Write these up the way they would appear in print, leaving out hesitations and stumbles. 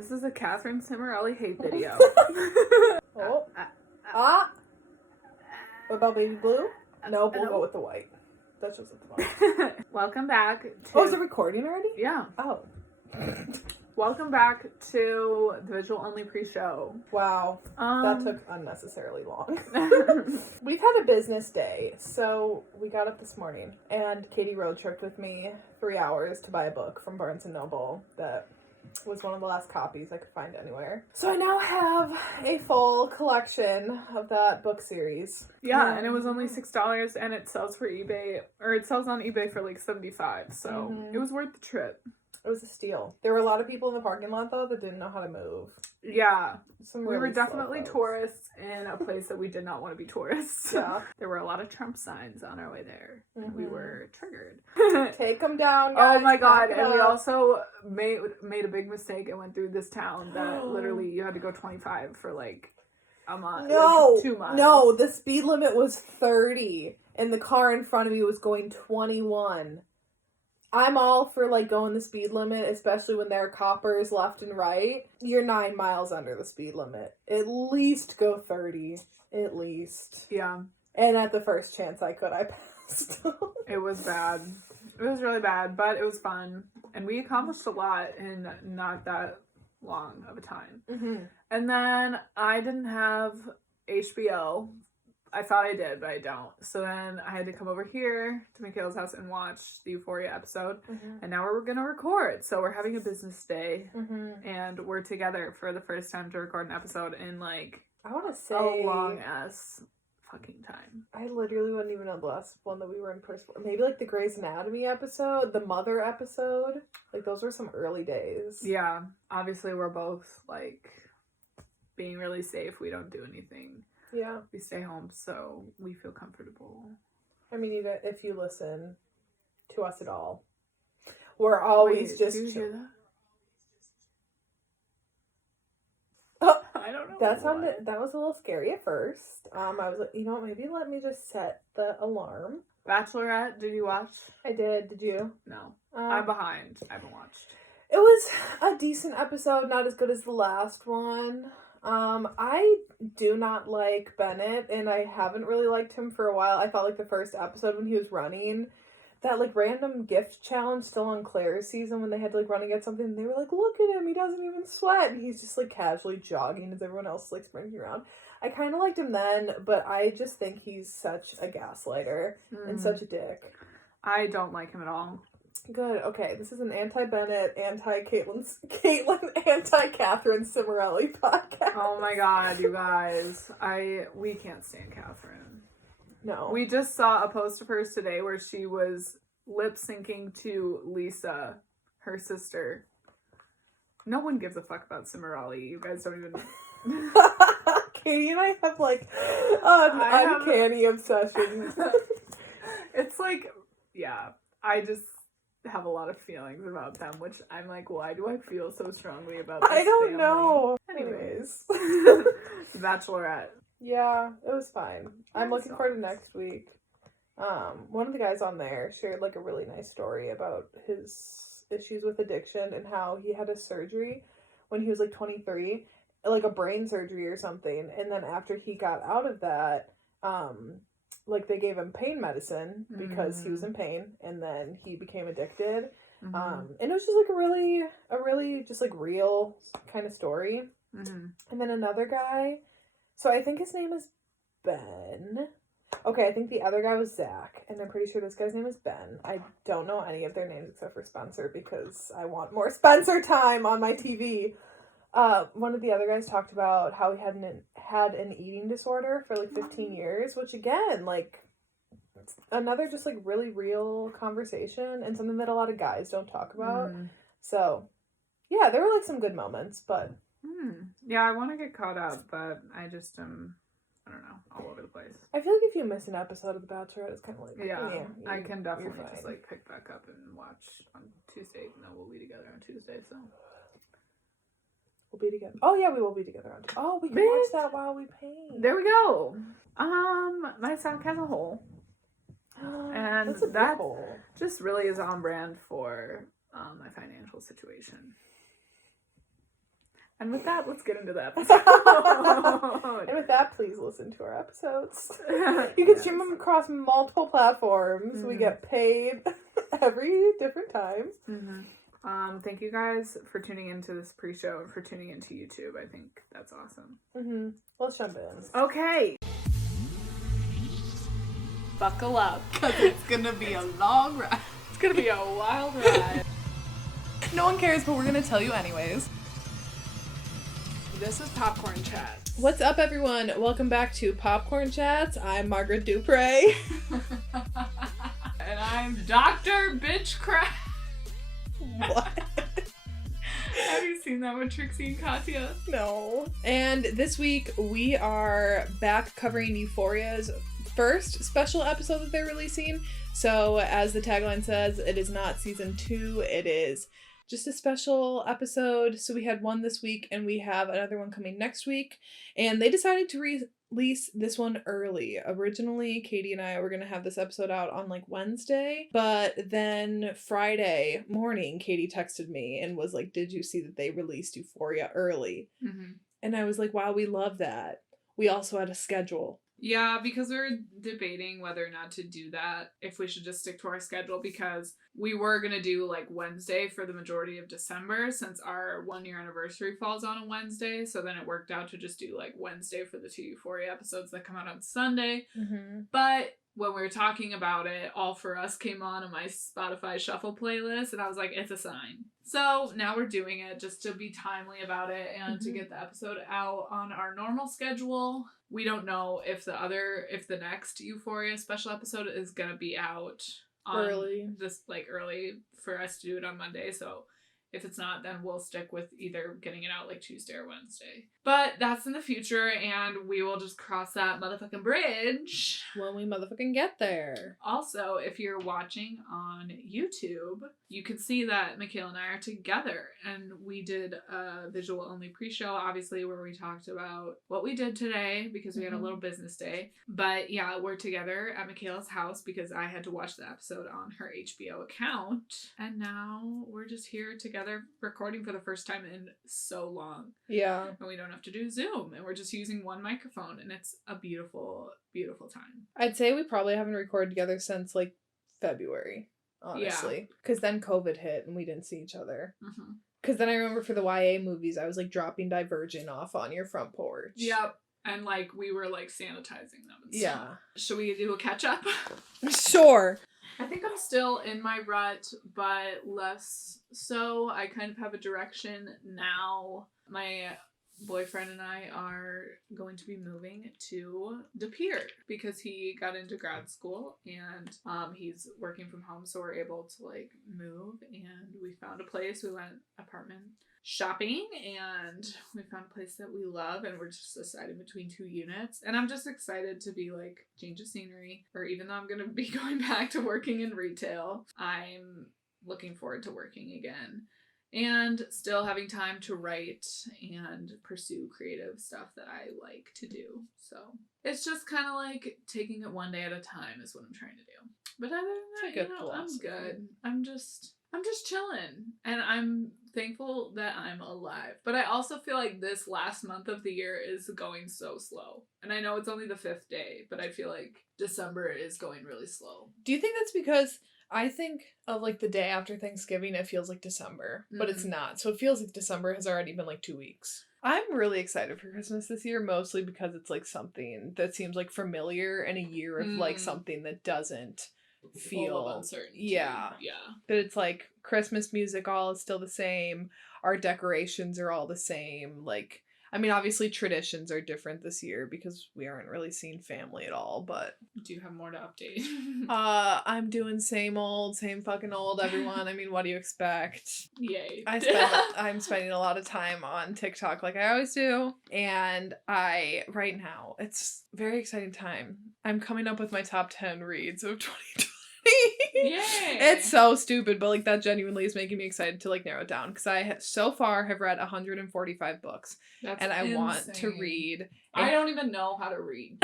This is a Catherine Cimarelli hate video. What about baby blue? Nope, we'll go with the white. That's just the fun. Welcome back to... Oh, is it recording already? Yeah. Oh. Welcome back to the visual only pre-show. Wow. That took unnecessarily long. We've had a business day, so we got up this morning and Katie road tripped with me 3 hours to buy a book from Barnes & Noble that was one of the last copies I could find anywhere. So I now have a full collection of that book series. Yeah, and it was only $6 and it sells for eBay, or it sells on eBay for like $75, so it was worth the trip. It was a steal. There were a lot of people in the parking lot, though, that didn't know how to move. Yeah. Some we really were definitely slow folks. tourists in a place that we did not want to be tourists. Yeah. There were a lot of Trump signs on our way there. And we were triggered. Take them down, guys. Oh my god. Pack it And we up. also made a big mistake and went through this town that literally you had to go 25 for like a month. No. Like 2 months. No, the speed limit was 30. And the car in front of me was going 21. I'm all for, like, going the speed limit, especially when there are coppers left and right. You're 9 miles under the speed limit. At least go 30. At least. Yeah. And at the first chance I could, I passed. It was bad. It was really bad, but it was fun. And we accomplished a lot in not that long of a time. And then I didn't have HBO. I thought I did, but I don't. So then I had to come over here to MICHAE'S house and watch the Euphoria episode. And now we're going to record. So we're having a business day. And we're together for the first time to record an episode in like I want to say a long ass fucking time. I literally wouldn't even know the last one that we were in person for. Maybe like the Grey's Anatomy episode, the Mother episode. Like those were some early days. Yeah. Obviously we're both like being really safe. We don't do anything. Yeah. We stay home, so we feel comfortable. I mean, if you listen to us at all, we're always just... Do you hear that? Oh, I don't know. that was a little scary at first. I was like, you know what, maybe let me just set the alarm. Bachelorette, did you watch? I did. Did you? No. I'm behind. I haven't watched. It was a decent episode, not as good as the last one. I do not like Bennett, and I haven't really liked him for a while. I thought, like, the first episode when he was running, that, like, random gift challenge still on Claire's season when they had to, like, run and get something, and they were like, look at him, he doesn't even sweat, and he's just, like, casually jogging as everyone else, like, sprinting around. I kind of liked him then, but I just think he's such a gaslighter and such a dick. I don't like him at all. Good. Okay, this is an anti-Bennett, anti-Caitlyn, anti-Catherine Cimarelli podcast. Oh my god, you guys. We can't stand Catherine. No. We just saw a post of hers today where she was lip-syncing to Lisa, her sister. No one gives a fuck about Cimarelli. You guys don't even... Katie and I have, like, an uncanny obsession. It's like, yeah, I just have a lot of feelings about them, which I'm like, why do I feel so strongly about this I don't family? know. Anyways. Bachelorette. Yeah, it was fine. I'm looking sucks. forward to next week. One of the guys on there shared, like, a really nice story about his issues with addiction and how he had a surgery when he was, like, 23, like a brain surgery or something, and then after he got out of that, like, they gave him pain medicine because he was in pain, and then he became addicted. And it was just, like, a really just, like, real kind of story. And then another guy, so I think his name is Ben. Okay, I think the other guy was Zach, and I'm pretty sure this guy's name is Ben. I don't know any of their names except for Spencer, because I want more Spencer time on my TV. One of the other guys talked about how he had an eating disorder for like 15 years, which again, like, it's another just like really real conversation and something that a lot of guys don't talk about. So, yeah, there were like some good moments, but yeah, I want to get caught up, but I just I don't know, all over the place. I feel like if you miss an episode of The Bachelorette, it's kind of like I can definitely just like pick back up and watch on Tuesday, even though we'll be together on Tuesday, so. We'll be together. Oh, yeah, we will be together on Tuesday. Oh, we can watch that while we paint. There we go. My sock has a hole. And That's a big that hole. just really is on brand for my financial situation. And with that, let's get into the episode. And with that, please listen to our episodes. You can stream them across multiple platforms. Mm-hmm. We get paid every different time. Mm-hmm. Thank you guys for tuning into this pre-show and for tuning into YouTube. I think that's awesome. Mm-hmm. Let's jump in. Okay. Buckle up. Because it's going to be a long ride. It's going to be a wild ride. No one cares, but we're going to tell you anyways. This is Popcorn Chats. What's up, everyone? Welcome back to Popcorn Chats. I'm Margaret Dupre. And I'm Dr. Bitchcraft. What? Have you seen that with Trixie and Katya? No. And this week, we are back covering Euphoria's first special episode that they're releasing. So, as the tagline says, it is not season 2, it is just a special episode. So we had one this week and we have another one coming next week. And they decided to release this one early. Originally, Katie and I were going to have this episode out on like Wednesday. But then Friday morning, Katie texted me and was like, did you see that they released Euphoria early? Mm-hmm. And I was like, wow, we love that. We also had a schedule. Yeah, because we were debating whether or not to do that, if we should just stick to our schedule, because we were going to do like Wednesday for the majority of December since our 1-year anniversary falls on a Wednesday. So then it worked out to just do like Wednesday for the 2 Euphoria episodes that come out on Sunday. Mm-hmm. But when we were talking about it, All For Us came on my Spotify Shuffle playlist, and I was like, it's a sign. So now we're doing it just to be timely about it and to get the episode out on our normal schedule. We don't know if the next Euphoria special episode is gonna be out early for us to do it on Monday. So if it's not, then we'll stick with either getting it out like Tuesday or Wednesday. But that's in the future, and we will just cross that motherfucking bridge when we motherfucking get there. Also, if you're watching on YouTube, you can see that Michaela and I are together, and we did a visual-only pre-show, obviously, where we talked about what we did today, because we had a little business day. But yeah, we're together at Michaela's house, because I had to watch the episode on her HBO account, and now we're just here together recording for the first time in so long. Yeah. And we don't have to do Zoom, and we're just using one microphone, and it's a beautiful, beautiful time. I'd say we probably haven't recorded together since like February, honestly, because then COVID hit and we didn't see each other. Because then I remember for the YA movies, I was like dropping Divergent off on your front porch. Yep. And like we were like sanitizing them and stuff. Yeah. Should we do a catch up? Sure. I think I'm still in my rut, but less so. I kind of have a direction now. My boyfriend and I are going to be moving to De Pere because he got into grad school, and he's working from home, so we're able to like move, and we found a place. We went apartment shopping, and we found a place that we love, and we're just deciding between 2 units, and I'm just excited to be like change of scenery, or even though I'm gonna be going back to working in retail, I'm looking forward to working again. And still having time to write and pursue creative stuff that I like to do. So it's just kind of like taking it one day at a time is what I'm trying to do. But other than that, I'm good. I'm just chilling. And I'm thankful that I'm alive. But I also feel like this last month of the year is going so slow. And I know it's only the 5th day, but I feel like December is going really slow. Do you think that's because I think of like the day after Thanksgiving, it feels like December, but it's not. So it feels like December has already been like 2 weeks. I'm really excited for Christmas this year, mostly because it's like something that seems like familiar in a year of like something that doesn't feel full of uncertainty. Yeah. But it's like Christmas music all is still the same. Our decorations are all the same. Like, I mean, obviously traditions are different this year because we aren't really seeing family at all, but... Do you have more to update? I'm doing same fucking old, everyone. I mean, what do you expect? Yay. I'm spending a lot of time on TikTok like I always do, and right now, it's a very exciting time. I'm coming up with my top 10 reads of 2020. Yay! It's so stupid, but like that genuinely is making me excited to like narrow it down because I so far have read 145 books. That's and I insane. want to read. I don't even know how to read.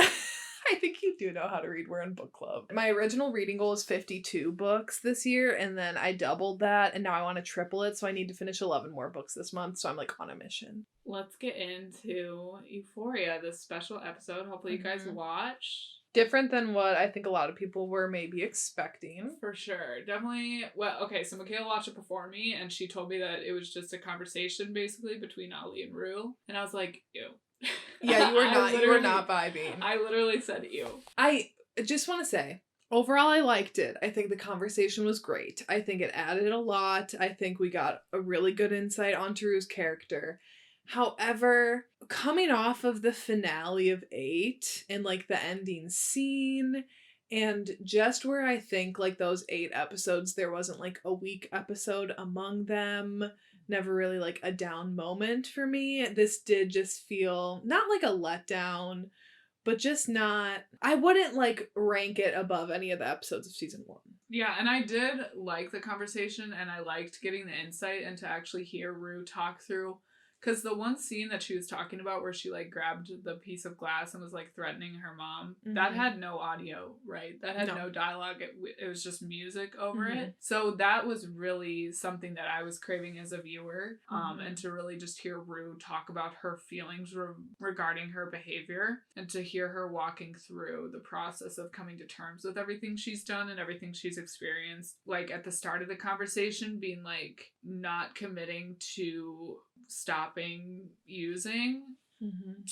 I think you do know how to read. We're in book club. My original reading goal is 52 books this year, and then I doubled that, and now I want to triple it, so I need to finish 11 more books this month, so I'm like on a mission. Let's get into Euphoria, this special episode. Hopefully you guys watch. Different than what I think a lot of people were maybe expecting. For sure. Definitely. Well, okay, so Michaela watched it before me, and she told me that it was just a conversation basically between Ali and Rue. And I was like, ew. Yeah, you were not vibing. I literally said ew. I just want to say, overall I liked it. I think the conversation was great. I think it added a lot. I think we got a really good insight onto Rue's character. However, coming off of the finale of 8 and like the ending scene, and just where I think like those 8 episodes, there wasn't like a weak episode among them, never really like a down moment for me. This did just feel not like a letdown, but just not, I wouldn't like rank it above any of the episodes of season 1. Yeah, and I did like the conversation, and I liked getting the insight and to actually hear Rue talk through. Because the one scene that she was talking about where she, like, grabbed the piece of glass and was, like, threatening her mom, that had no audio, right? That had no dialogue. It was just music over it. So that was really something that I was craving as a viewer. And to really just hear Rue talk about her feelings regarding her behavior, and to hear her walking through the process of coming to terms with everything she's done and everything she's experienced. Like, at the start of the conversation, being, like, not committing to stopping using,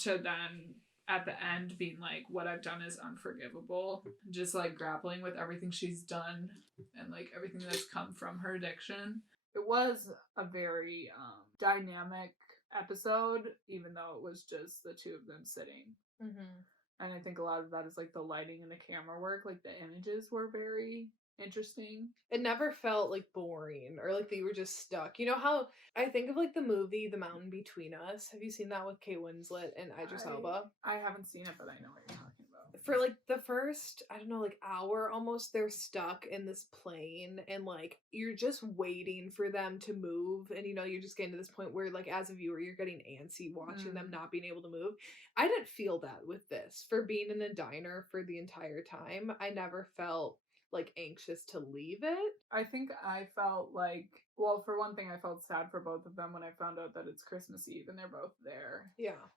to then at the end being like, what I've done is unforgivable. Just like grappling with everything she's done and like everything that's come from her addiction. It was a very dynamic episode, even though it was just the two of them sitting. And I think a lot of that is like the lighting and the camera work. Like the images were very interesting. It never felt like boring or like that you were just stuck. You know how I think of like the movie The Mountain Between Us. Have you seen that with Kate Winslet and Idris Elba? I haven't seen it, but I know what you're talking about. For like the first, I don't know, like hour almost, they're stuck in this plane and like you're just waiting for them to move, and you know, you're just getting to this point where like as a viewer you're getting antsy watching them not being able to move. I didn't feel that with this. For being in a diner for the entire time, I never felt like anxious to leave it. I think I felt like, well, for one thing, I felt sad for both of them when I found out that it's Christmas Eve and they're both there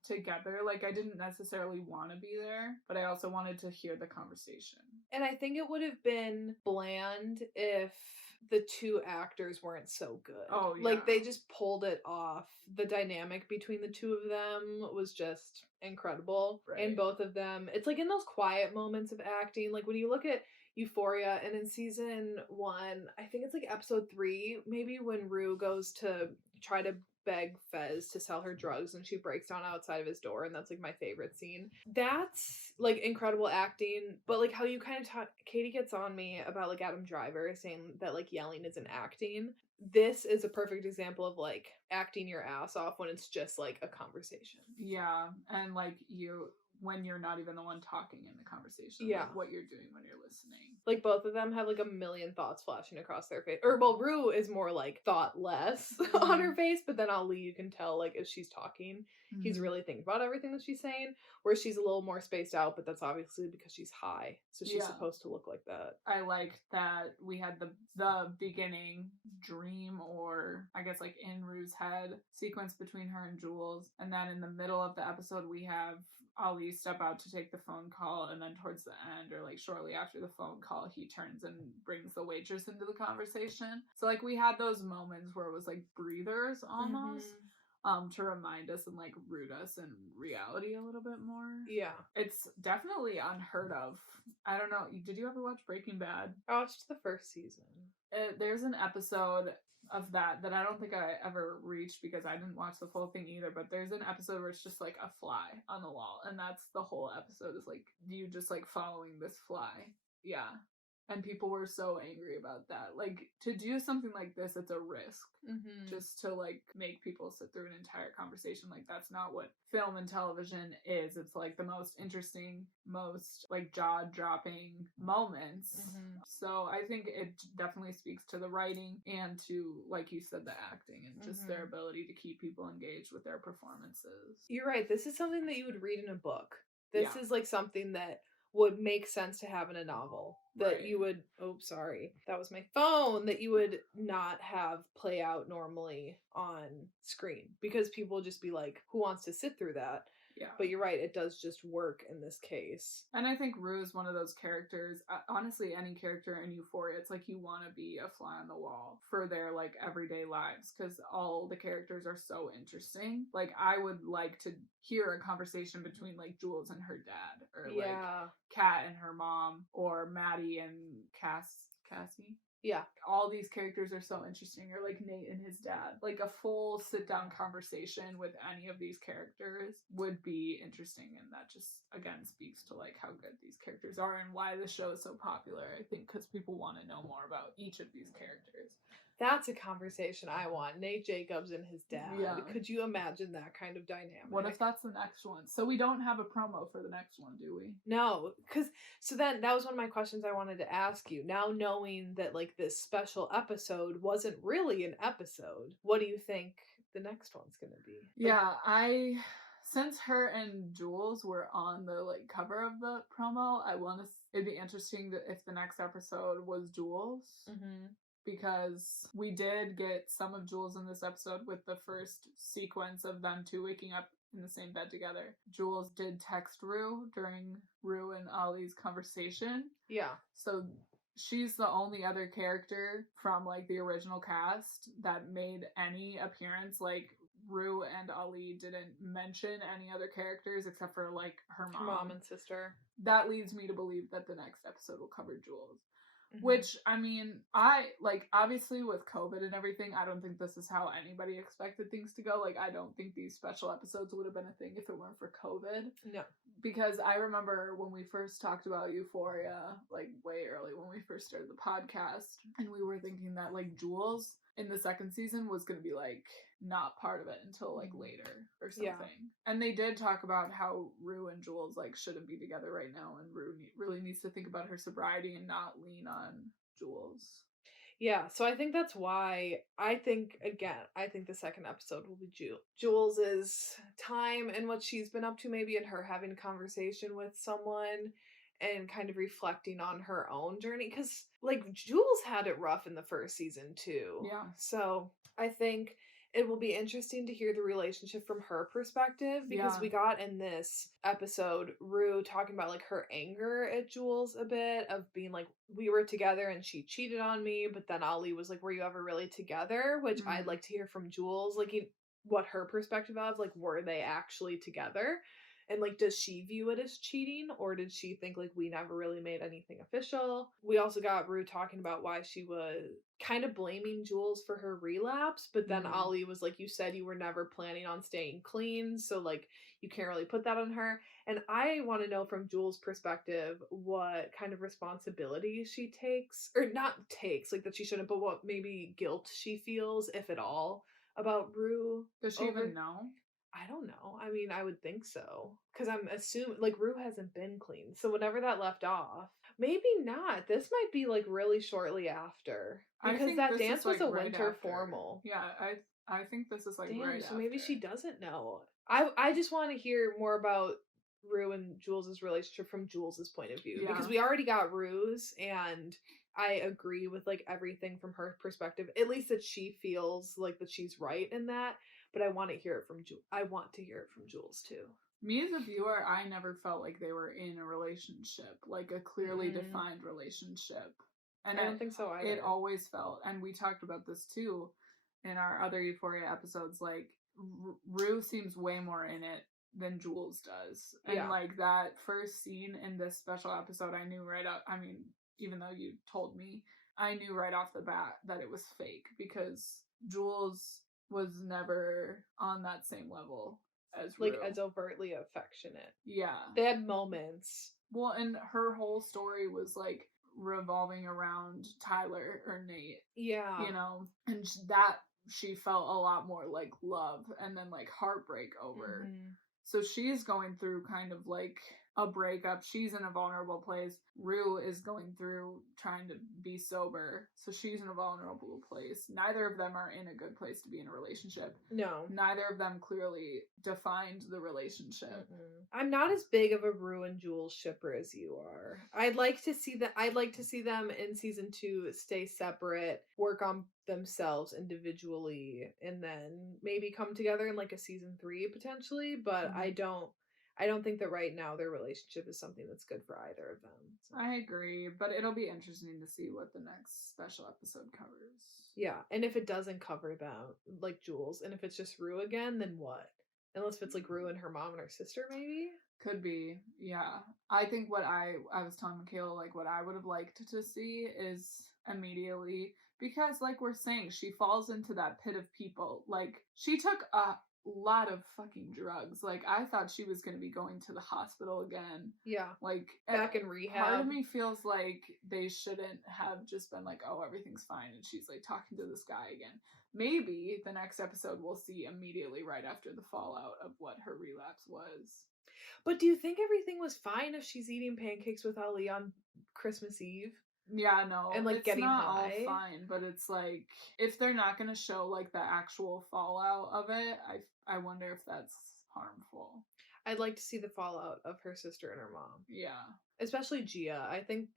together. Like, I didn't necessarily want to be there, but I also wanted to hear the conversation. And I think it would have been bland if the two actors weren't so good. Oh, yeah. Like, they just pulled it off. The dynamic between the two of them was just incredible. Right. And both of them, it's like in those quiet moments of acting, like when you look at Euphoria, and in season 1, I think it's like episode 3, maybe, when Rue goes to try to beg Fez to sell her drugs and she breaks down outside of his door, and that's like my favorite scene. That's like incredible acting. But like how you kind of Katie gets on me about like Adam Driver saying that like yelling isn't acting. This is a perfect example of like acting your ass off when it's just like a conversation. Yeah, and like when you're not even the one talking in the conversation. Yeah. Like what you're doing when you're listening. Like both of them have like a million thoughts flashing across their face. Or well, Rue is more like thoughtless on her face, but then Ali, you can tell like as she's talking, he's really thinking about everything that she's saying, where she's a little more spaced out, but that's obviously because she's high. So she's supposed to look like that. I liked that we had the beginning dream, or I guess like in Rue's head, sequence between her and Jules, and then in the middle of the episode we have Ali step out to take the phone call, and then towards the end, or like shortly after the phone call, he turns and brings the waitress into the conversation. So like we had those moments where it was like breathers almost. To remind us and like root us in reality a little bit more. Yeah. It's definitely unheard of. I don't know. Did you ever watch Breaking Bad? I watched the first season. There's an episode of that I don't think I ever reached because I didn't watch the full thing either, but there's an episode where it's just like a fly on the wall, and that's the whole episode, is like you just like following this fly. Yeah. And people were so angry about that. Like, to do something like this, it's a risk. Just to, like, make people sit through an entire conversation. Like, that's not what film and television is. It's, like, the most interesting, most, like, jaw-dropping moments. So I think it definitely speaks to the writing and to, like you said, the acting and just their ability to keep people engaged with their performances. You're right. This is something that you would read in a book. This is, like, something that would make sense to have in a novel. That you would, sorry, that was my phone, that you would not have play out normally on screen. Because people would just be like, who wants to sit through that? Yeah. But you're right, it does just work in this case. And I think Rue is one of those characters, honestly, any character in Euphoria, it's like you want to be a fly on the wall for their, like, everyday lives, because all the characters are so interesting. Like, I would like to hear a conversation between, like, Jules and her dad, or, like, Kat and her mom, or Maddie and Cassie. Yeah. All these characters are so interesting, or like Nate and his dad. Like a full sit-down conversation with any of these characters would be interesting, and that just, again, speaks to like how good these characters are and why the show is so popular, I think, because people want to know more about each of these characters. That's a conversation I want. Nate Jacobs and his dad. Yeah. Could you imagine that kind of dynamic? What if that's the next one? So we don't have a promo for the next one, do we? No, because so then that was one of my questions I wanted to ask you. Now knowing that like this special episode wasn't really an episode, what do you think the next one's gonna be? Yeah, since her and Jules were on the like cover of the promo, it'd be interesting if the next episode was Jules. Mm-hmm. Because we did get some of Jules in this episode with the first sequence of them two waking up in the same bed together. Jules did text Rue during Rue and Ollie's conversation. Yeah. So she's the only other character from like the original cast that made any appearance. Like Rue and Ollie didn't mention any other characters except for like her mom and sister. That leads me to believe that the next episode will cover Jules. Mm-hmm. Which, I mean, obviously with COVID and everything, I don't think this is how anybody expected things to go. Like, I don't think these special episodes would have been a thing if it weren't for COVID. No. Because I remember when we first talked about Euphoria, like, way early when we first started the podcast, and we were thinking that, like, Jules in the second season was going to be, like, not part of it until, like, later or something. Yeah. And they did talk about how Rue and Jules, like, shouldn't be together right now, and Rue really needs to think about her sobriety and not lean on Jules. Yeah, so I think that's why I think the second episode will be Jules' time and what she's been up to, maybe, and her having a conversation with someone and kind of reflecting on her own journey. Because, like, Jules had it rough in the first season, too. Yeah. So I think it will be interesting to hear the relationship from her perspective, because we got in this episode Rue talking about like her anger at Jules a bit, of being like, we were together and she cheated on me, but then Ollie was like, were you ever really together? Which I'd like to hear from Jules, like what her perspective of, like, were they actually together? And, like, does she view it as cheating, or did she think, like, we never really made anything official? We also got Rue talking about why she was kind of blaming Jules for her relapse, but then Ollie was like, you said you were never planning on staying clean, so, like, you can't really put that on her. And I want to know from Jules' perspective what kind of responsibility she takes, or not takes, like, that she shouldn't, but what maybe guilt she feels, if at all, about Rue. Does she even know? I don't know. I mean, I would think so. Because I'm assuming, like, Rue hasn't been clean. So whenever that left off, maybe not. This might be, like, really shortly after. Because that dance was a winter formal. Yeah, I think this is, like, right after. So maybe she doesn't know. I just want to hear more about Rue and Jules' relationship from Jules' point of view. Yeah. Because we already got Rues, and I agree with, like, everything from her perspective. At least that she feels like that she's right in that. But I want to hear it from Jules too. Me as a viewer, I never felt like they were in a relationship, like a clearly defined relationship. And I don't think so either. It always felt, and we talked about this too in our other Euphoria episodes, like Rue seems way more in it than Jules does. And like that first scene in this special episode, I knew right up, I mean, even though you told me, I knew right off the bat that it was fake, because Jules was never on that same level as Rue. Like, as overtly affectionate. Yeah. They had moments. Well, and her whole story was, like, revolving around Tyler or Nate. Yeah. You know? And that she felt a lot more like love and then, like, heartbreak over. Mm-hmm. So she's going through kind of like a breakup. She's in a vulnerable place. Rue is going through trying to be sober. So she's in a vulnerable place. Neither of them are in a good place to be in a relationship. No. Neither of them clearly defined the relationship. I'm not as big of a Rue and Jules shipper as you are. I'd like to see them in season 2 stay separate, work on themselves individually, and then maybe come together in like a season 3 potentially, but I don't think that right now their relationship is something that's good for either of them. So. I agree, but it'll be interesting to see what the next special episode covers. Yeah, and if it doesn't cover them, like Jules, and if it's just Rue again, then what? Unless if it's like Rue and her mom and her sister, maybe? Could be, yeah. I think what I was telling Michaela, like what I would have liked to see is immediately, because like we're saying, she falls into that pit of people. Like she took a lot of fucking drugs. Like I thought she was going to be going to the hospital again. Yeah. Like back in rehab. Part of me feels like they shouldn't have just been like, oh, everything's fine, and she's like talking to this guy again. Maybe the next episode we'll see immediately right after the fallout of what her relapse was. But do you think everything was fine if she's eating pancakes with Ali on Christmas Eve? Yeah, no. And like it's getting not high? all fine, but it's like if they're not going to show like the actual fallout of it, I wonder if that's harmful. I'd like to see the fallout of her sister and her mom. Yeah. Especially Gia. I think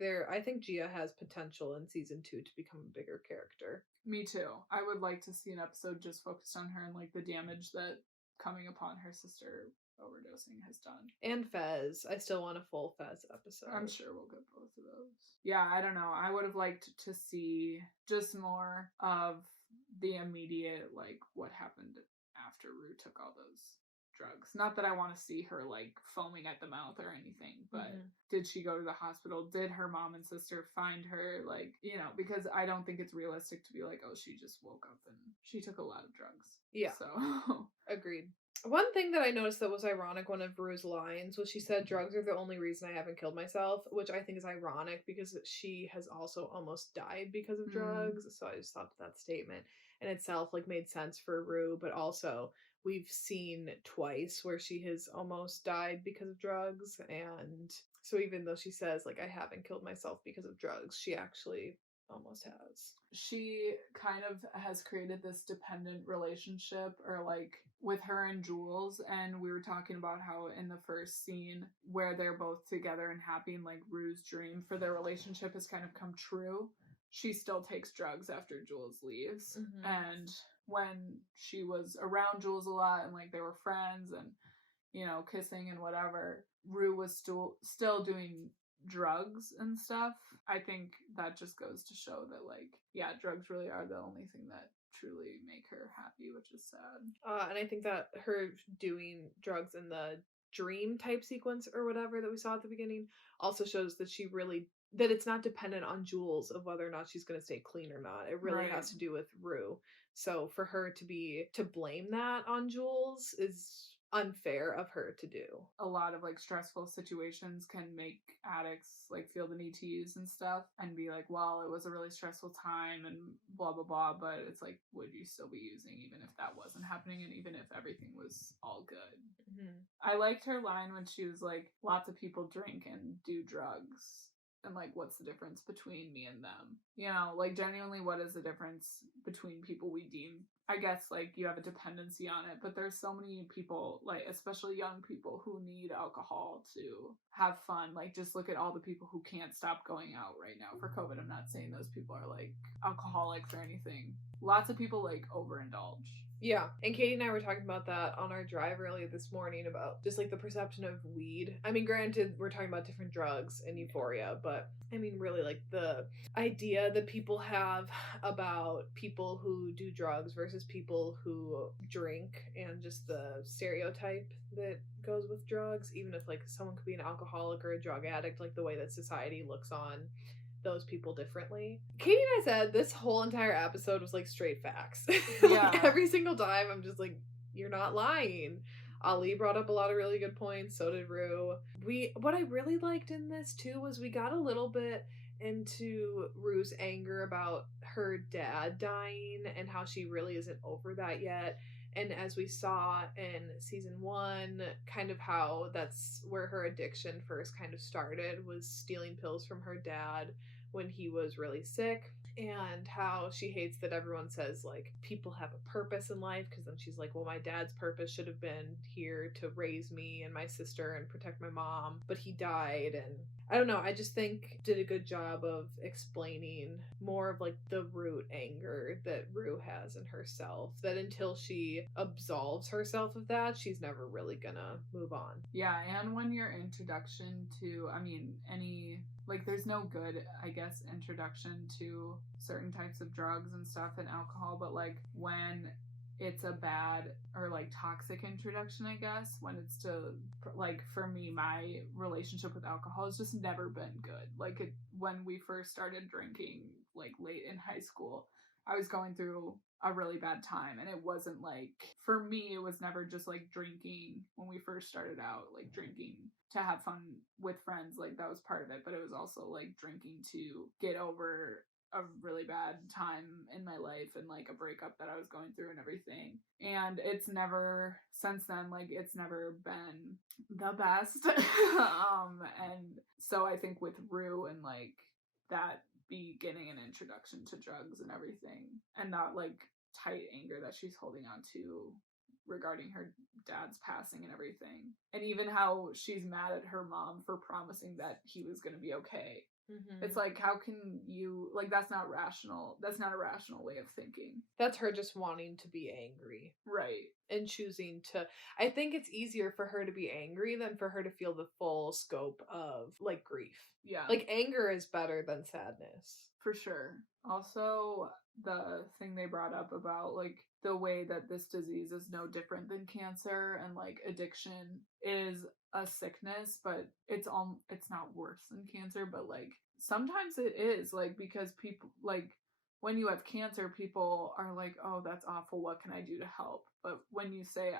Gia has potential in season 2 to become a bigger character. Me too. I would like to see an episode just focused on her and like the damage that coming upon her sister overdosing has done. And Fez. I still want a full Fez episode. I'm sure we'll get both of those. Yeah, I don't know. I would have liked to see just more of the immediate, like, what happened after Rue took all those drugs. Not that I want to see her, like, foaming at the mouth or anything, but did she go to the hospital? Did her mom and sister find her? Like, you know, because I don't think it's realistic to be like, oh, she just woke up and she took a lot of drugs. Yeah. So. Agreed. One thing that I noticed that was ironic, one of Rue's lines, was she said, drugs are the only reason I haven't killed myself, which I think is ironic because she has also almost died because of drugs. So I just thought that statement in itself like made sense for Rue, but also we've seen twice where she has almost died because of drugs. And so even though she says like I haven't killed myself because of drugs, she actually almost has. She kind of has created this dependent relationship, or like with her and Jules, and we were talking about how in the first scene where they're both together and happy and like Rue's dream for their relationship has kind of come true. She still takes drugs after Jules leaves. And when she was around Jules a lot and like they were friends and, you know, kissing and whatever, Rue was still doing drugs and stuff. I think that just goes to show that like, yeah, drugs really are the only thing that truly make her happy, which is sad. And I think that her doing drugs in the dream type sequence or whatever that we saw at the beginning also shows that that it's not dependent on Jules of whether or not she's going to stay clean or not. It really has to do with Rue. So for her to blame that on Jules is unfair of her to do. A lot of like stressful situations can make addicts like feel the need to use and stuff and be like, well, it was a really stressful time and blah blah blah, but it's like, would you still be using even if that wasn't happening and even if everything was all good? I liked her line when she was like, lots of people drink and do drugs, and like, what's the difference between me and them? You know, like genuinely, what is the difference between people we deem, I guess like you have a dependency on it, but there's so many people, like especially young people, who need alcohol to have fun. Like just look at all the people who can't stop going out right now for COVID. I'm not saying those people are like alcoholics or anything. Lots of people like overindulge. Yeah, and Katie and I were talking about that on our drive earlier this morning about just like the perception of weed. I mean, granted, we're talking about different drugs in Euphoria, but I mean, really like the idea that people have about people who do drugs versus people who drink, and just the stereotype that goes with drugs, even if like someone could be an alcoholic or a drug addict, like the way that society looks on those people differently. Katie and I said this whole entire episode was like straight facts. Yeah. Like, every single time I'm just like, you're not lying. Ali brought up a lot of really good points, so did Rue. What I really liked in this too was we got a little bit into Rue's anger about her dad dying and how she really isn't over that yet. And as we saw in season 1, kind of how that's where her addiction first kind of started, was stealing pills from her dad when he was really sick. And how she hates that everyone says, like, people have a purpose in life, because then she's like, well, my dad's purpose should have been here to raise me and my sister and protect my mom, but he died. And I don't know, I just think did a good job of explaining more of like the root anger that Rue has in herself, that until she absolves herself of that, she's never really gonna move on. Yeah, and when your introduction to, I mean, any, like, there's no good, I guess, introduction to certain types of drugs and stuff and alcohol, but like when it's a bad or like toxic introduction, I guess, when it's to, like, for me, my relationship with alcohol has just never been good. Like, when we first started drinking, like late in high school, I was going through a really bad time, and it wasn't like, for me, it was never just like drinking when we first started out, like drinking to have fun with friends, like that was part of it, but it was also like drinking to get over a really bad time in my life and like a breakup that I was going through and everything. And it's never, since then, like it's never been the best. And so I think with Rue and like that beginning an introduction to drugs and everything, and not like tight anger that she's holding on to regarding her dad's passing and everything, and even how she's mad at her mom for promising that he was going to be okay. Mm-hmm. It's like, how can you, like, that's not rational. That's not a rational way of thinking. That's her just wanting to be angry. Right. And choosing to, I think it's easier for her to be angry than for her to feel the full scope of, like, grief. Yeah. Like, anger is better than sadness. For sure. Also, the thing they brought up about, like, the way that this disease is no different than cancer, and, like, addiction is a sickness, but it's not worse than cancer, but, like, sometimes it is, like, because people, like, when you have cancer, people are like, oh, that's awful, what can I do to help? But when you say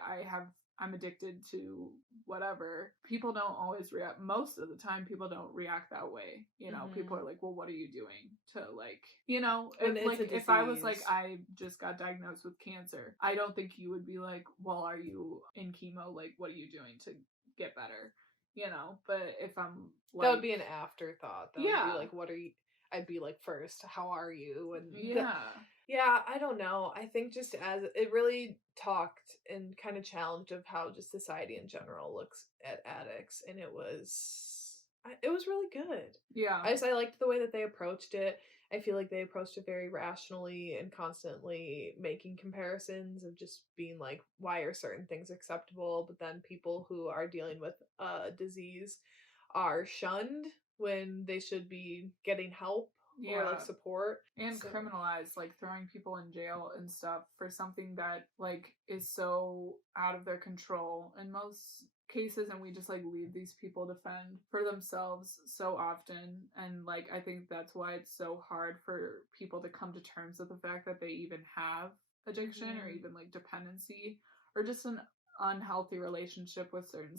I'm addicted to whatever, people don't always react. Most of the time, people don't react that way. You know, people are like, well, what are you doing to, like, you know, if I was like, I just got diagnosed with cancer, I don't think you would be like, well, are you in chemo? Like, what are you doing to get better? You know, but if I'm like, that would be an afterthought. That would be like, what are you? I'd be like, first, how are you? And yeah, I don't know. I think just as it really talked and kind of challenged of how just society in general looks at addicts, and it was really good. Yeah. I liked the way that they approached it. I feel like they approached it very rationally and constantly making comparisons of just being like, why are certain things acceptable? But then people who are dealing with a disease are shunned when they should be getting help or like support, and criminalized, like throwing people in jail and stuff for something that like is so out of their control in most cases, and we just like leave these people to fend for themselves so often. And like I think that's why it's so hard for people to come to terms with the fact that they even have addiction or even like dependency or just an unhealthy relationship with certain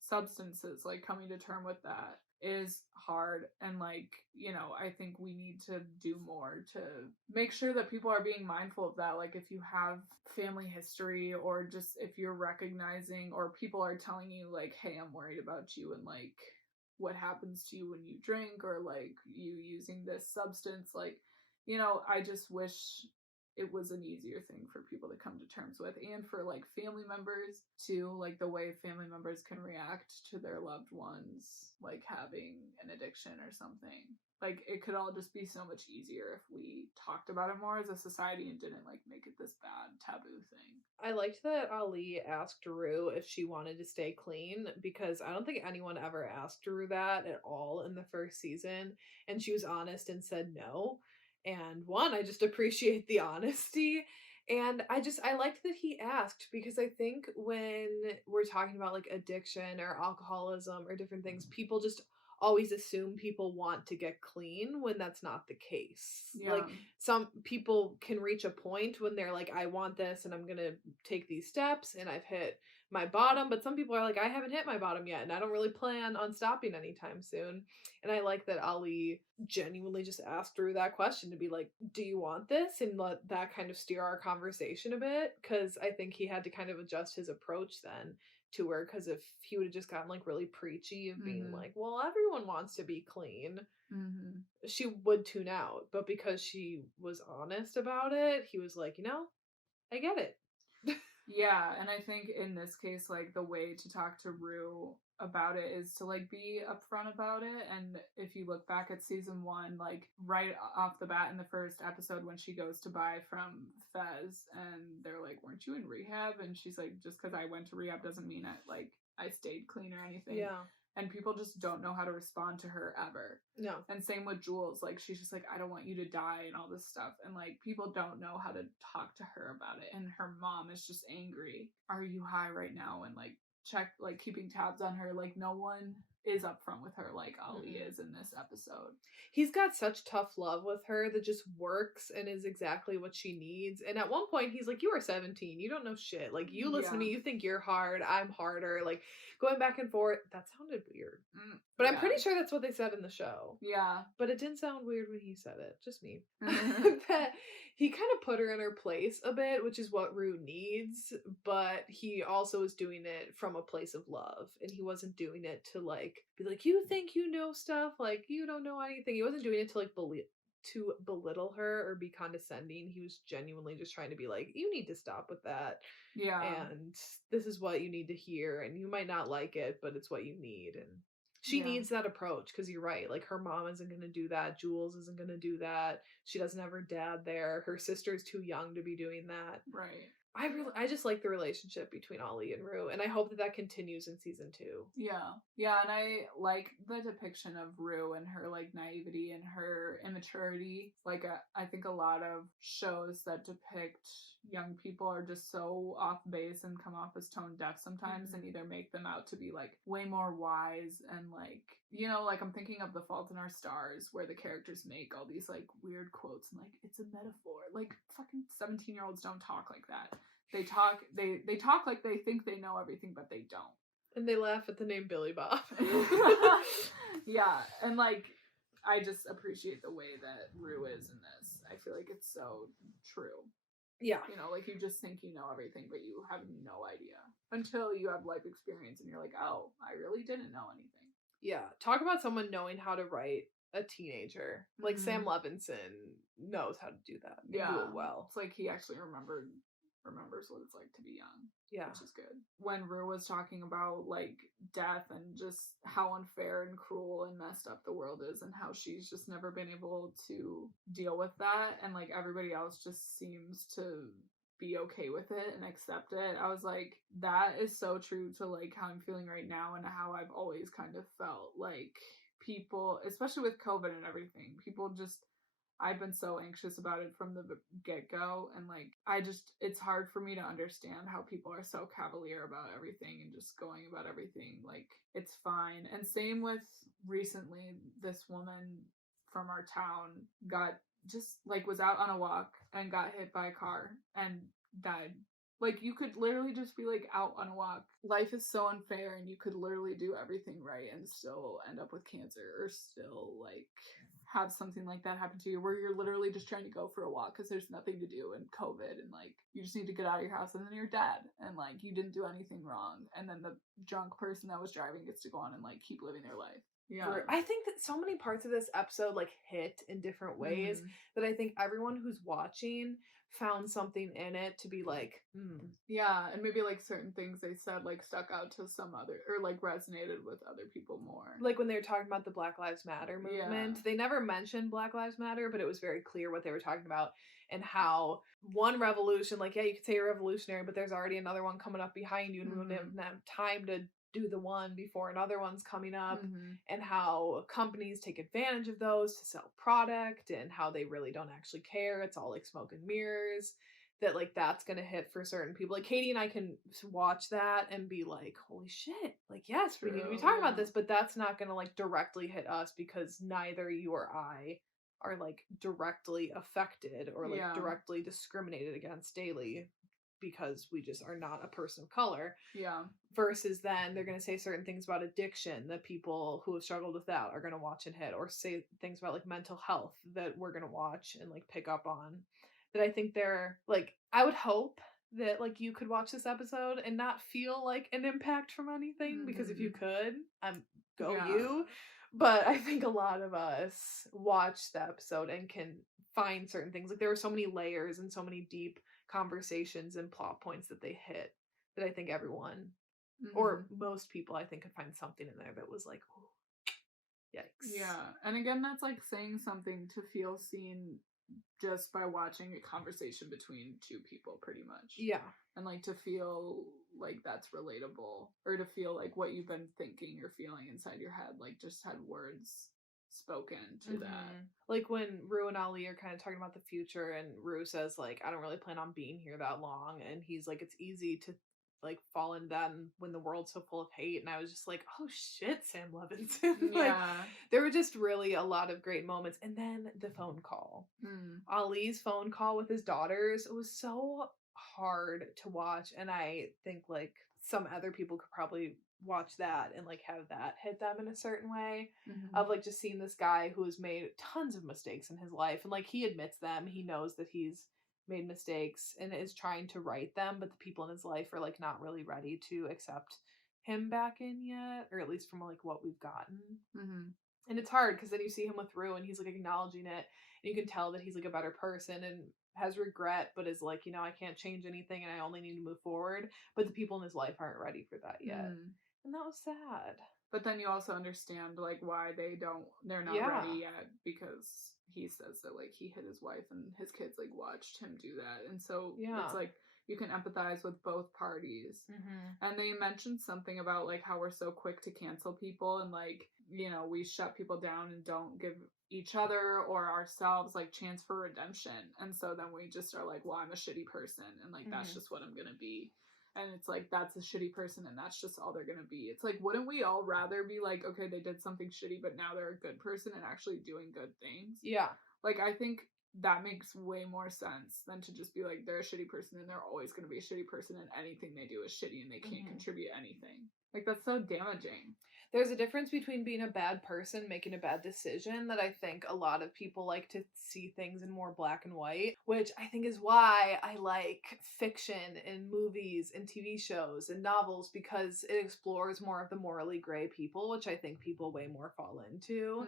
substances. Like coming to term with that is hard, and like, you know, I think we need to do more to make sure that people are being mindful of that. Like if you have family history, or just if you're recognizing, or people are telling you like, hey, I'm worried about you and like what happens to you when you drink, or like you using this substance, like, you know, I just wish it was an easier thing for people to come to terms with, and for like family members too, like the way family members can react to their loved ones like having an addiction or something. Like it could all just be so much easier if we talked about it more as a society and didn't like make it this bad taboo thing. I liked that Ali asked Rue if she wanted to stay clean, because I don't think anyone ever asked Rue that at all in the first season, and she was honest and said no. And one, I just appreciate the honesty. And I liked that he asked, because I think when we're talking about like addiction or alcoholism or different things, people just always assume people want to get clean when that's not the case. Yeah. Like some people can reach a point when they're like, I want this and I'm going to take these steps and I've hit my bottom, but some people are like, I haven't hit my bottom yet, and I don't really plan on stopping anytime soon. And I like that Ali genuinely just asked Rue that question to be like, do you want this? And let that kind of steer our conversation a bit, because I think he had to kind of adjust his approach then to her, because if he would have just gotten like really preachy of being like, well, everyone wants to be clean, she would tune out. But because she was honest about it, he was like, I get it. Yeah, and I think in this case, like, the way to talk to Rue about it is to, like, be upfront about it. And if you look back at season 1, like, right off the bat in the first episode when she goes to buy from Fez and they're like, weren't you in rehab? And she's like, just because I went to rehab doesn't mean I stayed clean or anything. Yeah. And people just don't know how to respond to her ever. No. And same with Jules. Like, she's just like, I don't want you to die and all this stuff. And, like, people don't know how to talk to her about it. And her mom is just angry. Are you high right now? And, like, keeping tabs on her. Like, no one is upfront with her like Ali is in this episode. He's got such tough love with her that just works and is exactly what she needs. And at one point he's like, you are 17, you don't know shit, like, you listen to me, you think you're hard, I'm harder, like, going back and forth. That sounded weird, but I'm pretty sure that's what they said in the show. Yeah, but it didn't sound weird when he said it, just me. That he kind of put her in her place a bit, which is what Rue needs, but he also is doing it from a place of love, and he wasn't doing it to like be like, you think you know stuff, like, you don't know anything. He wasn't doing it to like to belittle her or be condescending. He was genuinely just trying to be like, you need to stop with that. Yeah. And this is what you need to hear, and you might not like it, but it's what you need. And she needs that approach, because you're right. Like, her mom isn't going to do that. Jules isn't going to do that. She doesn't have her dad there. Her sister's too young to be doing that. Right. I just like the relationship between Ali and Rue, and I hope that continues in season 2. Yeah. Yeah, and I like the depiction of Rue and her, like, naivety and her immaturity. Like, I think a lot of shows that depict young people are just so off base and come off as tone deaf sometimes, and either make them out to be, like, way more wise and, like, like, I'm thinking of The Fault in Our Stars, where the characters make all these, like, weird quotes and, like, it's a metaphor. Like, fucking 17-year-olds don't talk like that. They talk like they think they know everything, but they don't. And they laugh at the name Billy Bob. Yeah, and, like, I just appreciate the way that Rue is in this. I feel like it's so true. Yeah. Like, you just think you know everything, but you have no idea. Until you have life experience and you're like, oh, I really didn't know anything. Yeah. Talk about someone knowing how to write a teenager. Like, Sam Levinson knows how to do that. And do it well. It's like he actually remembers what it's like to be young. Yeah. Which is good. When Rue was talking about, like, death and just how unfair and cruel and messed up the world is, and how she's just never been able to deal with that, and, like, everybody else just seems to be okay with it and accept it, I was like, that is so true to, like, how I'm feeling right now and how I've always kind of felt. Like, people, especially with COVID and everything, people just, I've been so anxious about it from the get-go, and, like, it's hard for me to understand how people are so cavalier about everything and just going about everything like it's fine. And same with recently, this woman from our town was out on a walk and got hit by a car and died. Like, you could literally just be, like, out on a walk. Life is so unfair, and you could literally do everything right and still end up with cancer, or still, like, have something like that happen to you, where you're literally just trying to go for a walk because there's nothing to do in COVID, and, like, you just need to get out of your house, and then you're dead, and, like, you didn't do anything wrong, and then the drunk person that was driving gets to go on and, like, keep living their life. Yeah. I think that so many parts of this episode, like, hit in different ways that I think everyone who's watching found something in it to be like, Yeah, and maybe, like, certain things they said, like, stuck out to some other, or, like, resonated with other people more. Like, when they were talking about the Black Lives Matter movement, they never mentioned Black Lives Matter, but it was very clear what they were talking about, and how one revolution, like, yeah, you could say you're revolutionary, but there's already another one coming up behind you, and we wouldn't have time to do the one before another one's coming up, and how companies take advantage of those to sell product, and how they really don't actually care. It's all like smoke and mirrors. That, like, that's gonna hit for certain people. Like, Katie and I can watch that and be like, holy shit, like, yes, we need to be talking about this, but that's not gonna, like, directly hit us, because neither you or I are, like, directly affected or, like, directly discriminated against daily because we just are not a person of color. Yeah. Versus then they're going to say certain things about addiction that people who have struggled with that are going to watch and hit, or say things about like mental health that we're going to watch and like pick up on. That I think they're like, I would hope that like you could watch this episode and not feel like an impact from anything, because if you could, go you. But I think a lot of us watch the episode and can find certain things. Like there were so many layers and so many deep conversations and plot points that they hit that I think everyone or most people I think could find something in there that was like, oh, yikes. Yeah. And again, that's like saying something to feel seen just by watching a conversation between two people, pretty much. Yeah. And like to feel like that's relatable, or to feel like what you've been thinking or feeling inside your head, like just had words spoken to that. Like when Rue and Ali are kind of talking about the future, and Rue says like, I don't really plan on being here that long, and he's like, it's easy to like fall into that when the world's so full of hate. And I was just like, oh shit, Sam Levinson. Like there were just really a lot of great moments. And then the phone call, Ali's phone call with his daughters, it was so hard to watch. And I think like some other people could probably watch that and like have that hit them in a certain way, of like just seeing this guy who has made tons of mistakes in his life, and like he admits them, he knows that he's made mistakes and is trying to right them, but the people in his life are like not really ready to accept him back in yet, or at least from like what we've gotten. And it's hard because then you see him with Rue and he's like acknowledging it, and you can tell that he's like a better person and has regret, but is like, you know, I can't change anything and I only need to move forward, but the people in his life aren't ready for that yet. And that was sad. But then you also understand like why they're not ready yet, because he says that like he hit his wife and his kids like watched him do that. And so it's like you can empathize with both parties. And they mentioned something about like how we're so quick to cancel people, and like, you know, we shut people down and don't give each other or ourselves like chance for redemption. And so then we just are like, well, I'm a shitty person and like that's just what I'm gonna be. And it's like, that's a shitty person and that's just all they're gonna be. It's like, wouldn't we all rather be like, okay, they did something shitty, but now they're a good person and actually doing good things? Yeah. Like, I think that makes way more sense than to just be like, they're a shitty person and they're always gonna be a shitty person and anything they do is shitty and they can't contribute anything. Like, that's so damaging. There's a difference between being a bad person, making a bad decision, that I think a lot of people like to see things in more black and white, which I think is why I like fiction and movies and TV shows and novels, because it explores more of the morally gray people, which I think people way more fall into.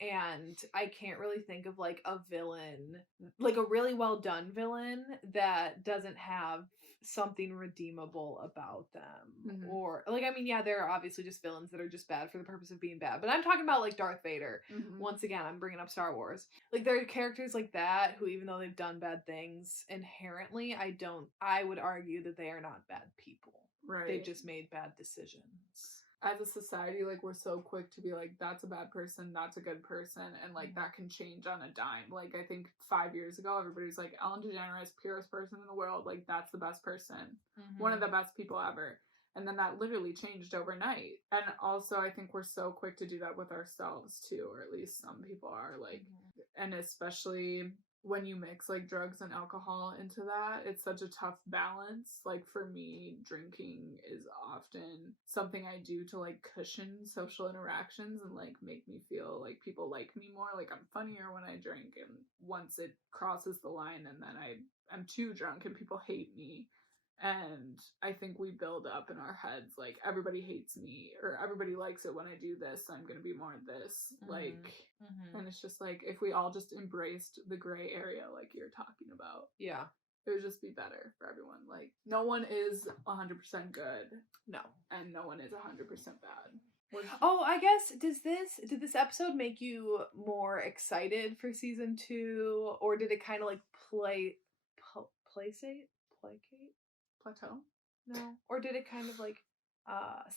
And I can't really think of like a villain, like a really well done villain that doesn't have something redeemable about them. Or like, I mean, yeah, there are obviously just villains that are just bad for the purpose of being bad, but I'm talking about like Darth Vader. Once again, I'm bringing up Star Wars. Like there are characters like that who, even though they've done bad things inherently, I would argue that they are not bad people. Right. They just made bad decisions. As a society, like, we're so quick to be like, that's a bad person, that's a good person, and like that can change on a dime. Like, I think 5 years ago everybody was like, Ellen DeGeneres, purest person in the world, like that's the best person, one of the best people ever. And then that literally changed overnight. And also I think we're so quick to do that with ourselves too, or at least some people are, like, and especially when you mix like drugs and alcohol into that, it's such a tough balance. Like for me, drinking is often something I do to like cushion social interactions and like make me feel like people like me more, like I'm funnier when I drink. And once it crosses the line and then I'm too drunk and people hate me, and I think we build up in our heads like everybody hates me or everybody likes it when I do this, so I'm gonna be more of this. Like, and it's just like, if we all just embraced the gray area like you're talking about, it would just be better for everyone. Like, no one is 100% good, no, and no one is 100% bad. Oh, I guess, did this episode make you more excited for season 2, or did it kind of like placate? Plateau? No. Or did it kind of like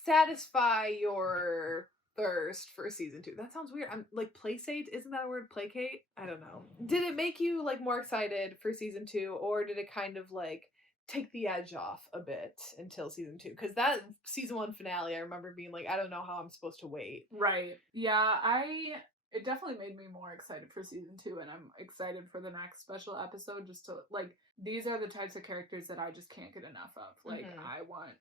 satisfy your thirst for season 2? That sounds weird. I'm like, placate, isn't that a word? Placate? I don't know. Did it make you like more excited for season 2, or did it kind of like take the edge off a bit until season 2? Because that season 1 finale, I remember being like, I don't know how I'm supposed to wait. Right. Yeah, I it definitely made me more excited for season 2, and I'm excited for the next special episode. Just to, like, these are the types of characters that I just can't get enough of. Like, I want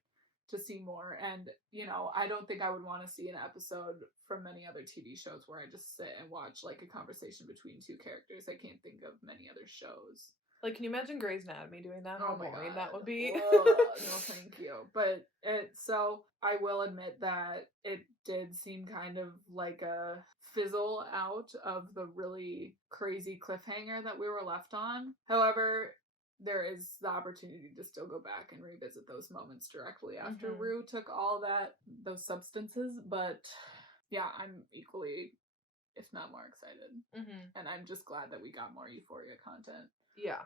to see more, and, you know, I don't think I would want to see an episode from many other TV shows where I just sit and watch, like, a conversation between two characters. I can't think of many other shows. Like, can you imagine Grey's Anatomy doing that? How boring that would be. No, thank you. But so I will admit that it did seem kind of like a fizzle out of the really crazy cliffhanger that we were left on. However, there is the opportunity to still go back and revisit those moments directly after Rue took all those substances. But yeah, I'm equally, if not more, excited. And I'm just glad that we got more Euphoria content. Yeah.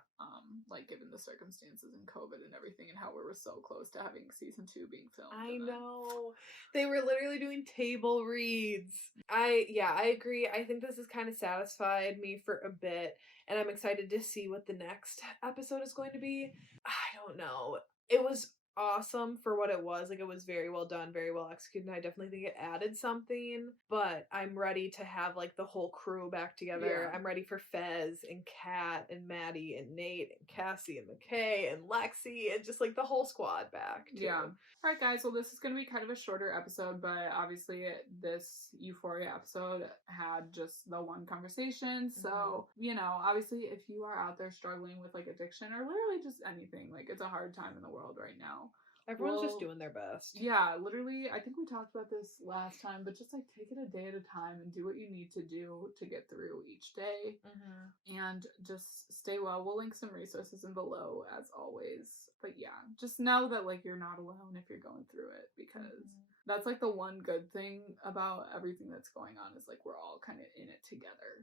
Like, given the circumstances and COVID and everything, and how we were so close to having season 2 being filmed. I know. They were literally doing table reads. I agree. I think this has kind of satisfied me for a bit, and I'm excited to see what the next episode is going to be. I don't know. It was awesome for what it was. Like, it was very well done, very well executed, and I definitely think it added something, but I'm ready to have, like, the whole crew back together. I'm ready for Fez and Kat and Maddie and Nate and Cassie and McKay and Lexi and just, like, the whole squad back too. Alright, guys, well, this is going to be kind of a shorter episode, but obviously this Euphoria episode had just the one conversation, so, you know, obviously if you are out there struggling with, like, addiction or literally just anything, like, it's a hard time in the world right now. Everyone's just doing their best. Yeah, literally, I think we talked about this last time, but just, like, take it a day at a time and do what you need to do to get through each day. And just stay well. We'll link some resources in below, as always. But yeah, just know that, like, you're not alone if you're going through it, because that's, like, the one good thing about everything that's going on is, like, we're all kind of in it together.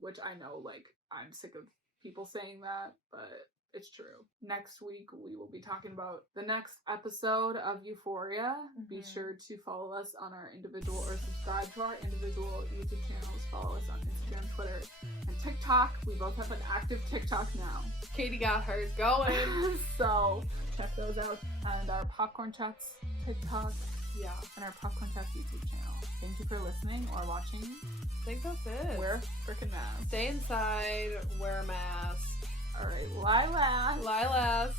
Which I know, like, I'm sick of people saying that, but it's true. Next week, we will be talking about the next episode of Euphoria. Be sure to follow us on our individual, or subscribe to our individual YouTube channels. Follow us on Instagram, Twitter, and TikTok. We both have an active TikTok now. Katie got hers going. So check those out. And our Popcorn Chats TikTok. Yeah. And our Popcorn Chats YouTube channel. Thank you for listening or watching. I think that's it. Wear a freaking mask. Stay inside. Wear a mask. All right, Lilas.